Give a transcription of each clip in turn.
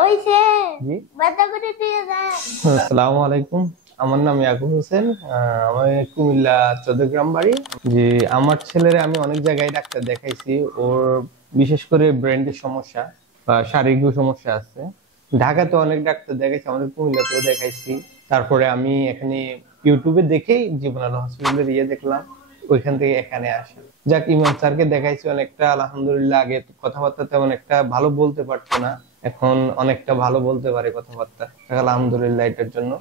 ওইছে জি, ব্যথা করে দিয়ে যায়। আসসালামু আলাইকুম। আমার নাম ইয়াকুব হোসেন। আমার কুমিল্লা চৌদ্দগ্রাম বাড়ি। যে আমার ছেলের আমি অনেক জায়গায় ডাক্তার দেখাইছি। ওর বিশেষ করে ব্রেনের সমস্যা বা শারীরিক সমস্যা আছে। ঢাকাতে অনেক ডাক্তার দেখাইছি, আমাদের কুমিল্লাতেও দেখাইছি। তারপরে আমি এখানে ইউটিউবে দেখেই জীবন আলো হসপিটালের দেখলাম, ওইখান থেকে এখানে আসা। যাক, ইমাম স্যারকে দেখাইছি অনেকটা, আলহামদুলিল্লাহ। আগে তো কথাবার্তা তেমন একটা ভালো বলতে পারতো না, এখন অনেকটা ভালো বলতে পারে কথাবার্তা, আলহামদুলিল্লাহ এটার জন্য।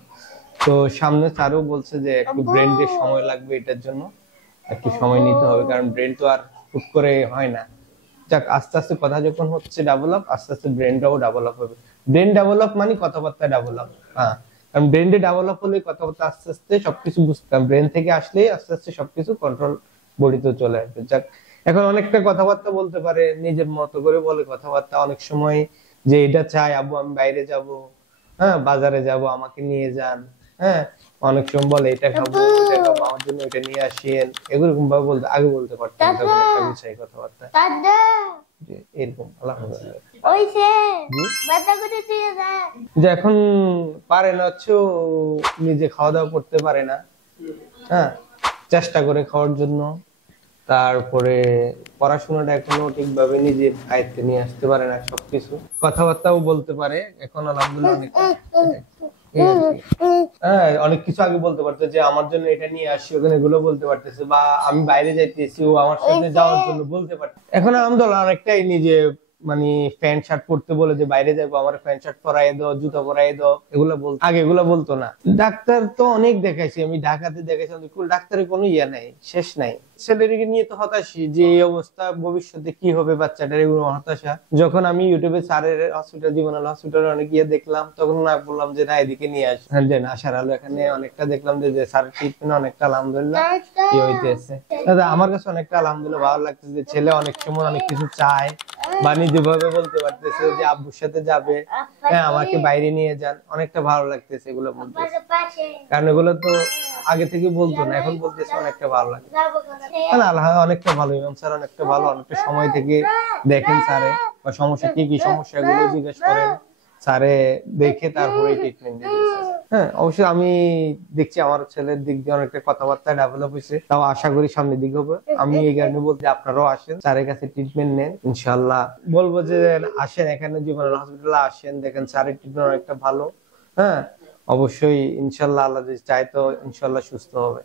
তো সামনে স্যারও বলছে যে একটু আব্বু ব্রেনের সময় লাগবে, এটার জন্য একটু সময় নিতে হবে, কারণ ব্রেন তো আর হুট করে হয় না। যাক, আস্তে আস্তে কথা যখন হচ্ছে ডেভেলপ, আস্তে আস্তে ব্রেনটাও ডেভেলপ হবে। ব্রেন ডেভেলপ মানে কথাবার্তা ডেভেলপ। হ্যাঁ, কারণ ব্রেনটা ডেভেলপ হলে কথাবার্তা আস্তে আস্তে সবকিছু বুঝতাম, ব্রেন থেকে আসলেই আস্তে আস্তে সবকিছু কন্ট্রোল বডিতে চলে আসবে। যাক, এখন অনেকটা কথাবার্তা বলতে পারে, নিজের মতো করে বলে কথাবার্তা। অনেক সময় যে এটা চাই, আব্বু আমি বাইরে যাব, হ্যাঁ বাজারে যাব, আমাকে নিয়ে যান। হ্যাঁ, অনেক সময় বলে এটা খাবো, আব্বু এটা খাবো, আমার জন্য এটা নিয়ে আসেন। এরকম ভাবে বলতে, আগে বলতে পারতাম না, দাদা তখন একটা বিষয় কথাবার্তা। দাদা জি, এরকম আলহামদুলিল্লাহ। ওইছে জি, ব্যথা করে দিয়ে যায়। যে এখন পারে না হচ্ছে, ও নিজে খাওয়া দাওয়া করতে পারে না। হ্যাঁ, চেষ্টা করে খাওয়ার জন্য। তারপরে পড়াশোনাটা এখনো ঠিকভাবে নিজের আয়ত্তে নিয়ে আসতে পারে না, সবকিছু কথাবার্তাও বলতে পারে এখন আলহামদুলিল্লাহ অনেকটা। এই আর কি। হ্যাঁ, অনেক কিছু আগে বলতে পারতো যে আমার জন্য এটা নিয়ে আসি, ওখানে এগুলো বলতে পারতেছে, বা আমি বাইরে যাইতেছি, ও আমার সাথে ওইছে যাওয়ার জন্য বলতে পারত। এখন আলহামদুলিল্লাহ অনেকটাই নিজে মানে প্যান্ট শার্ট পরতে বলে যে বাইরে যাবো, আমার প্যান্ট শার্ট পরাই দাও, জুতা পরাই দাও, এগুলো বলতো। আগে এগুলো বলতো না। ডাক্তার তো অনেক দেখাইছি, আমি ঢাকাতে দেখাইছি, ডাক্তারের কোনো ইয়ে নাই, শেষ নাই। ছেলেটিকে নিয়ে তো হতাশই, যে এই অবস্থা, ভবিষ্যতে কি হবে বাচ্চাটার, এগুলো হতাশা। যখন আমি ইউটিউবে স্যারের হসপিটাল, জীবন আলো হসপিটালে অনেক দেখলাম, তখন না বললাম যে না এদিকে নিয়ে আস। হ্যাঁ, দেন আসার আলো এখানে অনেকটা দেখলাম যে স্যারের ট্রিটমেন্ট অনেকটা আলহামদুলিল্লাহ ইয়ে হইতেছে। দাদা, আমার কাছে অনেকটা আলহামদুলিল্লাহ ভালো লাগতেছে যে ছেলে অনেক সময় অনেক কিছু চায়, বা নিজেভাবে বলতে পারতেছে যে আব্বুর সাথে যাবে, হ্যাঁ আমাকে বাইরে নিয়ে যান। অনেকটা ভালো লাগতেছে এগুলো বলতেছে, কারণ এগুলো তো আগে থেকে বলতো না, এখন বলতেছে, অনেকটা ভালো লাগে। না, অনেকটা ভালো, ইমাম স্যার অনেকটা ভালো, অনেকটা সময় থেকে দেখেন স্যারে, বা সমস্যা কি কি সমস্যা, এগুলো জিজ্ঞেস করেন স্যারে, দেখে তারপরে ট্রিটমেন্ট দিতেছে। হ্যাঁ, অবশ্যই আমি দেখছি আমার ছেলের দিক দিয়ে অনেকটা কথাবার্তা ডেভেলপ হয়েছে, তাও আশা করি সামনের দিকে হবে। আমি এই কারণে বলতে, আপনারাও আসেন, স্যারের কাছে ট্রিটমেন্ট নেন, ইনশাল্লাহ বলবো যে আসেন এখানে, জীবন হসপিটালে আসেন, দেখেন স্যারের ট্রিটমেন্ট অনেকটা ভালো। হ্যাঁ, অবশ্যই ইনশাল্লাহ আল্লাহ যদি চায় তো ইনশাল্লাহ সুস্থ হবে।